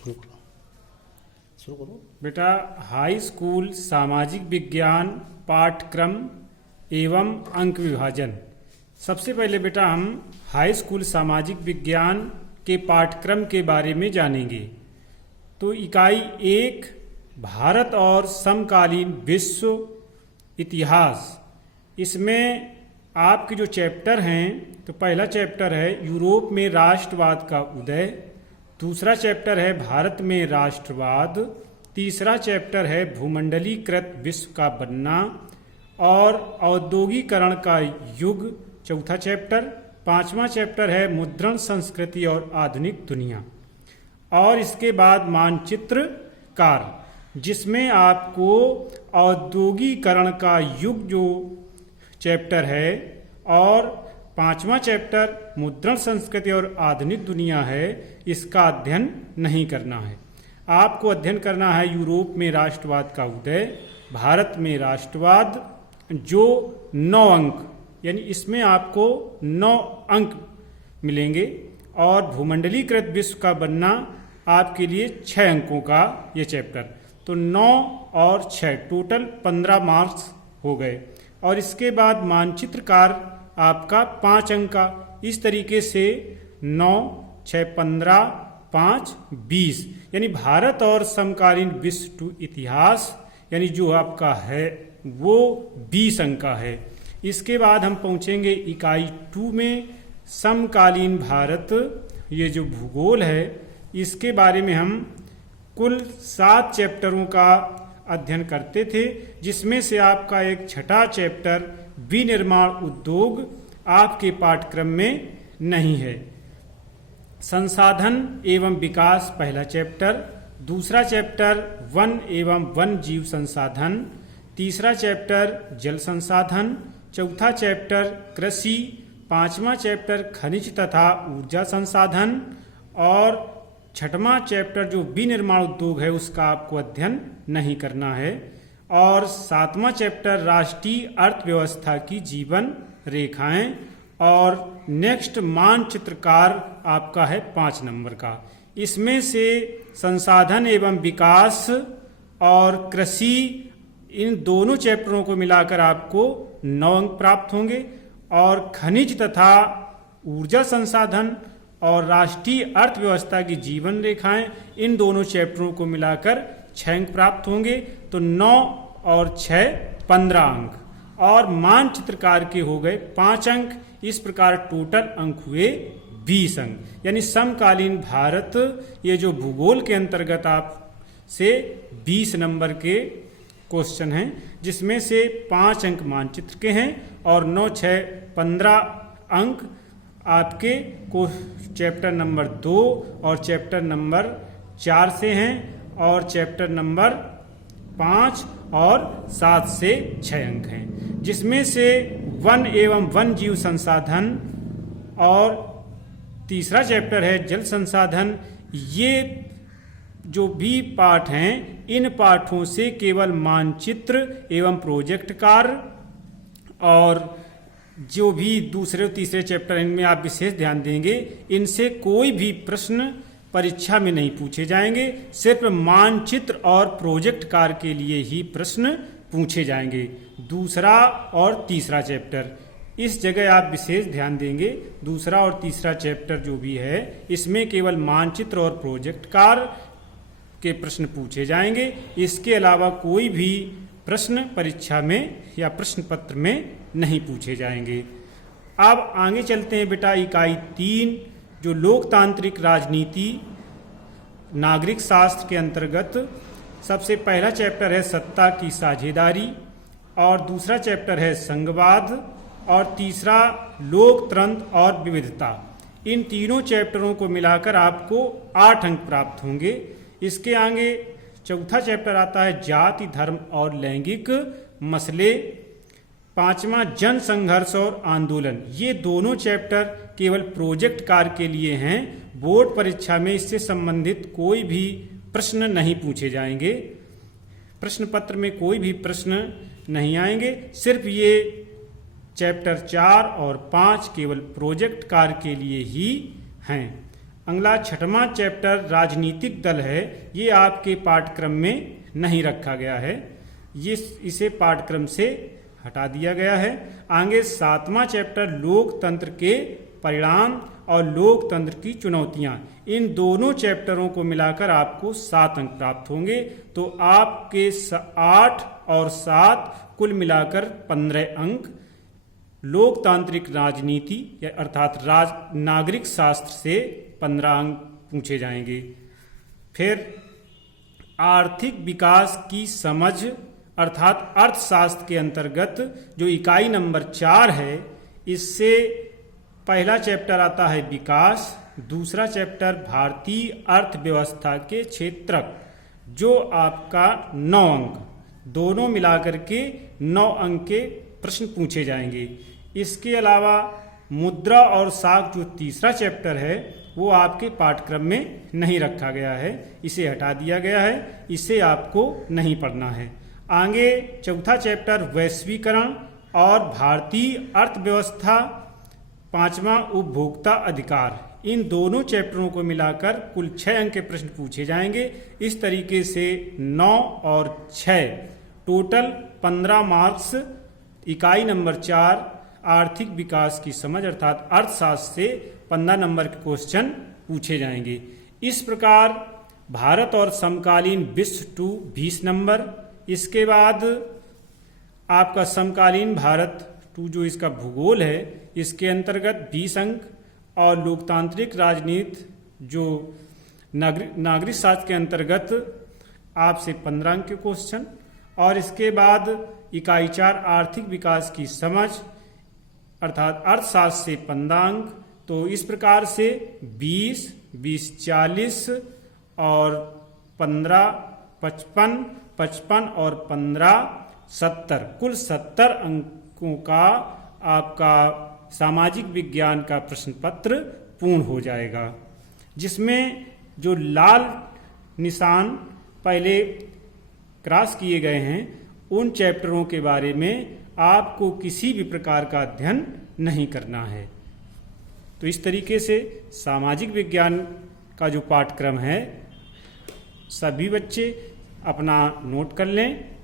शुरू करो शुरू करो। बेटा, हाई स्कूल सामाजिक विज्ञान पाठ्यक्रम एवं अंक विभाजन। सबसे पहले बेटा हम हाई स्कूल सामाजिक विज्ञान के पाठ्यक्रम के बारे में जानेंगे। तो इकाई 1 भारत और समकालीन विश्व इतिहास, इसमें आपके जो चैप्टर हैं, तो पहला चैप्टर है यूरोप में राष्ट्रवाद का उदय, दूसरा चैप्टर है भारत में राष्ट्रवाद, तीसरा चैप्टर है भूमंडलीकृत विश्व का बनना और औद्योगिकरण का युग, चौथा चैप्टर, पांचवा चैप्टर है मुद्रण संस्कृति और आधुनिक दुनिया, और इसके बाद मानचित्र कार्य, जिसमें आपको औद्योगिकरण का युग जो चैप्टर है और पांचवा चैप्टर मुद्रण संस्कृति और आधुनिक दुनिया है, इसका अध्ययन नहीं करना है। आपको अध्ययन करना है यूरोप में राष्ट्रवाद का उदय, भारत में राष्ट्रवाद, जो 9 अंक, यानी इसमें आपको 9 अंक मिलेंगे, और भूमंडलीकृत विश्व का बनना आपके लिए 6 अंकों का ये चैप्टर। तो 9 और 6 टोटल 15 मार्क्स हो गए। और इसके बाद मानचित्रकार आपका 5 अंक का, इस तरीके से 9, 6, 15, 5, 20, यानी भारत और समकालीन विश्व टू इतिहास, यानी जो आपका है वो 20 अंक का है। इसके बाद हम पहुंचेंगे इकाई 2 में समकालीन भारत, ये जो भूगोल है, इसके बारे में हम कुल 7 चैप्टरों का अध्ययन करते थे, जिसमें से आपका एक छठा चैप्टर विनिर्माण उद्योग आपके पाठ्यक्रम में नहीं है। संसाधन एवं विकास पहला चैप्टर, दूसरा चैप्टर वन एवं वन जीव संसाधन, तीसरा चैप्टर जल संसाधन, चौथा चैप्टर कृषि, पांचवा चैप्टर खनिज तथा ऊर्जा संसाधन, और छठवां चैप्टर जो विनिर्माण उद्योग है उसका आपको अध्ययन नहीं करना है, और 7वां चैप्टर राष्ट्रीय अर्थव्यवस्था की जीवन रेखाएं, और नेक्स्ट मानचित्रकार आपका है 5 नंबर का। इसमें से संसाधन एवं विकास और कृषि, इन दोनों चैप्टरों को मिलाकर आपको 9 अंक प्राप्त होंगे, और खनिज तथा ऊर्जा संसाधन और राष्ट्रीय अर्थव्यवस्था की जीवन रेखाएं, इन दोनों चैप्टरों को मिलाकर 6 अंक प्राप्त होंगे। तो 9 और 6 15 अंक, और मानचित्रकार के हो गए 5 अंक। इस प्रकार टोटल अंक हुए 20 अंक, यानी समकालीन भारत, ये जो भूगोल के अंतर्गत आप से 20 नंबर के क्वेश्चन हैं, जिसमें से 5 अंक मानचित्र के हैं और 9, 6, 15 अंक आपके को चैप्टर नंबर 2 और चैप्टर नंबर 4 से हैं, और चैप्टर नंबर 5 और 7 से 6 अंक हैं, जिसमें से वन एवं वन जीव संसाधन और तीसरा चैप्टर है जल संसाधन। ये जो भी पाठ हैं, इन पाठों से केवल मानचित्र एवं प्रोजेक्ट कार्य और जो भी दूसरे और तीसरे चैप्टर, इनमें आप विशेष ध्यान देंगे, इनसे कोई भी प्रश्न परीक्षा में नहीं पूछे जाएंगे। सिर्फ मानचित्र और प्रोजेक्ट कार्य के लिए ही प्रश्न पूछे जाएंगे। दूसरा और तीसरा चैप्टर, इस जगह आप विशेष ध्यान देंगे। दूसरा और तीसरा चैप्टर जो भी है, इसमें केवल मानचित्र और प्रोजेक्ट कार्य के प्रश्न पूछे जाएंगे। इसके अलावा कोई भी प्रश्न परीक्षा में या प्रश्न पत्र में नहीं पूछे जाएंगे। अब आगे चलते हैं बेटा इकाई 3, जो लोकतांत्रिक राजनीति नागरिक शास्त्र के अंतर्गत सबसे पहला चैप्टर है सत्ता की साझेदारी, और दूसरा चैप्टर है संघवाद, और तीसरा लोकतंत्र और विविधता। इन तीनों चैप्टरों को मिलाकर आपको 8 अंक प्राप्त होंगे। इसके आगे चौथा चैप्टर आता है जाति धर्म और लैंगिक मसले, पांचवा जन संघर्ष और आंदोलन। ये दोनों चैप्टर केवल प्रोजेक्ट कार्य के लिए हैं। बोर्ड परीक्षा में इससे संबंधित कोई भी प्रश्न नहीं पूछे जाएंगे, प्रश्न पत्र में कोई भी प्रश्न नहीं आएंगे। सिर्फ ये चैप्टर 4 और 5 केवल प्रोजेक्ट कार्य के लिए ही हैं। अगला छठवां चैप्टर राजनीतिक दल है, ये आपके पाठ्यक्रम में नहीं रखा गया है, इसे पाठ्यक्रम से हटा दिया गया है। आगे सातवां चैप्टर लोकतंत्र के परिणाम और लोकतंत्र की चुनौतियां, इन दोनों चैप्टरों को मिलाकर आपको 7 अंक प्राप्त होंगे। तो आपके 8 और 7 कुल मिलाकर 15 अंक लोकतांत्रिक राजनीति अर्थात नागरिक शास्त्र से 15 अंक पूछे जाएंगे। फिर आर्थिक विकास की समझ अर्थात अर्थशास्त्र के अंतर्गत जो इकाई नंबर 4 है, इससे पहला चैप्टर आता है विकास, दूसरा चैप्टर भारतीय अर्थव्यवस्था के क्षेत्रक, जो आपका 9 अंक, दोनों मिलाकर के 9 अंक के प्रश्न पूछे जाएंगे। इसके अलावा मुद्रा और साख जो तीसरा चैप्टर है, वो आपके पाठ्यक्रम में नहीं रखा गया है, इसे हटा दिया गया है, इसे आपको नहीं पढ़ना है। आगे चौथा चैप्टर वैश्वीकरण और भारतीय अर्थव्यवस्था, पांचवा उपभोक्ता अधिकार, इन दोनों चैप्टरों को मिलाकर कुल 6 अंक के प्रश्न पूछे जाएंगे। इस तरीके से 9 और 6 टोटल 15 मार्क्स इकाई नंबर 4 आर्थिक विकास की समझ अर्थात अर्थशास्त्र से 15 नंबर के क्वेश्चन पूछे जाएंगे। इस प्रकार भारत और समकालीन विश्व 2 20 नंबर, इसके बाद आपका समकालीन भारत 2 जो इसका भूगोल है, इसके अंतर्गत 20 अंक, और लोकतांत्रिक राजनीति जो नागरिक शास्त्र के अंतर्गत आपसे 15 अंक के क्वेश्चन, और इसके बाद इकाई 4 आर्थिक विकास की समझ अर्थात अर्थशास्त्र से 15 अंक। तो इस प्रकार से 20, 20, 40 और 15, 55, 55 और 15, 70, कुल 70 अंकों का आपका सामाजिक विज्ञान का प्रश्न पत्र पूर्ण हो जाएगा, जिसमें जो लाल निशान पहले क्रॉस किए गए हैं, उन चैप्टरों के बारे में आपको किसी भी प्रकार का अध्ययन नहीं करना है। तो इस तरीके से सामाजिक विज्ञान का जो पाठ्यक्रम है, सभी बच्चे अपना नोट कर लें